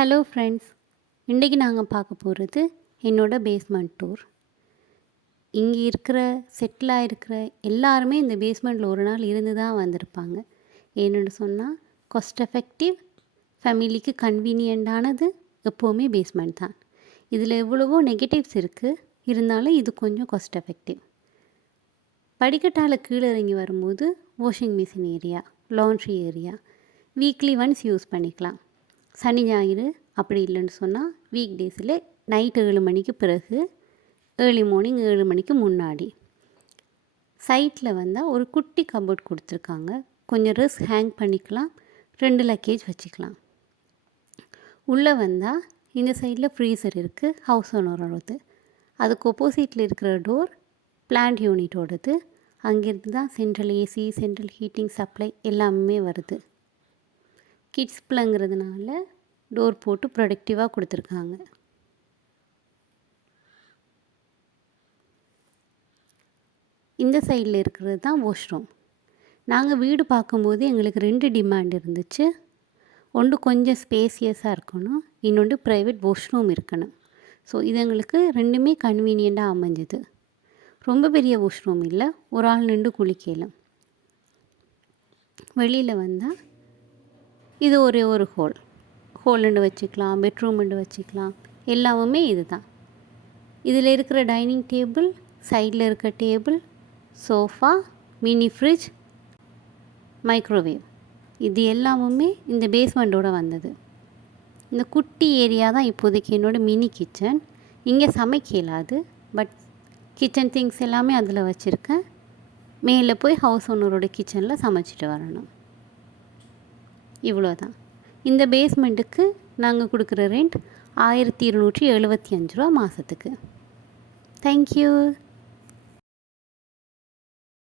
Hello friends, இன்றைக்கி நாங்கள் பார்க்க போகிறது என்னோடய பேஸ்மெண்ட் டூர். இங்கே இருக்கிற செட்டிலாக இருக்கிற எல்லாருமே இந்த பேஸ்மெண்ட்டில் ஒரு நாள் இருந்து தான் வந்திருப்பாங்க. ஏன்னு சொன்னால் காஸ்ட் எஃபெக்டிவ், ஃபேமிலிக்கு கன்வீனியண்ட்டானது எப்போவுமே பேஸ்மெண்ட் தான். இதில் எவ்வளவோ நெகட்டிவ்ஸ் இருக்குது, இருந்தாலும் இது கொஞ்சம் காஸ்ட் எஃபெக்டிவ். படிக்கட்டால் கீழே இறங்கி வரும்போது washing machine area, laundry area weekly once use பண்ணிக்கலாம். சனி ஞாயிறு அப்படி இல்லைன்னு சொன்னால் வீக் டேஸில் நைட்டு 7 மணிக்கு பிறகு, ஏர்லி மார்னிங் 7 மணிக்கு முன்னாடி. சைட்டில் வந்தால் ஒரு குட்டி கபோர்ட் கொடுத்துருக்காங்க. கொஞ்சம் ட்ரெஸ் ஹேங் பண்ணிக்கலாம், 2 லக்கேஜ் வச்சுக்கலாம். உள்ளே வந்தால் இந்த சைடில் ஃப்ரீசர் இருக்குது, ஹவுஸ் ஓனரோடது. அதுக்கு ஒப்போசிட்டில் இருக்கிற டோர் பிளான்ட் யூனிட்டோடது. அங்கேருந்து தான் central AC, central heating supply எல்லாமே வருது. கிட்ஸ் பிள்ளைங்கிறதுனால டோர் போட்டு ப்ரொடக்டிவாக கொடுத்துருக்காங்க. இந்த சைடில் இருக்கிறது தான் வாஷ்ரூம். நாங்கள் வீடு பார்க்கும்போது எங்களுக்கு 2 டிமாண்ட் இருந்துச்சு. ஒன்று கொஞ்சம் ஸ்பேசியஸாக இருக்கணும், இன்னொன்று ப்ரைவேட் வாஷ்ரூம் இருக்கணும். ஸோ இது எங்களுக்கு ரெண்டுமே கன்வீனியண்ட்டாக அமைஞ்சுது. ரொம்ப பெரிய வாஷ்ரூம் இல்லை, ஒரு ஆள் நின்று குளிக்கலாம். வெளியில் வந்தால் இது ஒரே ஒரு ஹோல்ண்டு வச்சுக்கலாம், பெட்ரூம்ண்டு வச்சுக்கலாம், எல்லாமே இது தான். இதில் இருக்கிற டைனிங் டேபிள், சைடில் இருக்க table, sofa, mini fridge, microwave, இது எல்லாமுமே இந்த பேஸ்மெண்ட்டோடு வந்தது. இந்த குட்டி ஏரியா தான் இப்போதைக்கு என்னோடய மினி கிச்சன். இங்கே சமைக்க இயலாது, பட் கிச்சன் திங்ஸ் எல்லாமே அதில் வச்சுருக்கேன். மேலே போய் ஹவுஸ் ஓனரோட கிச்சனில் சமைச்சிட்டு வரணும். இவ்வளோ தான். இந்த பேஸ்மெண்ட்டுக்கு நாங்கள் கொடுக்குற ரெண்ட் 1275 ரூபா மாதத்துக்கு. தேங்க்யூ.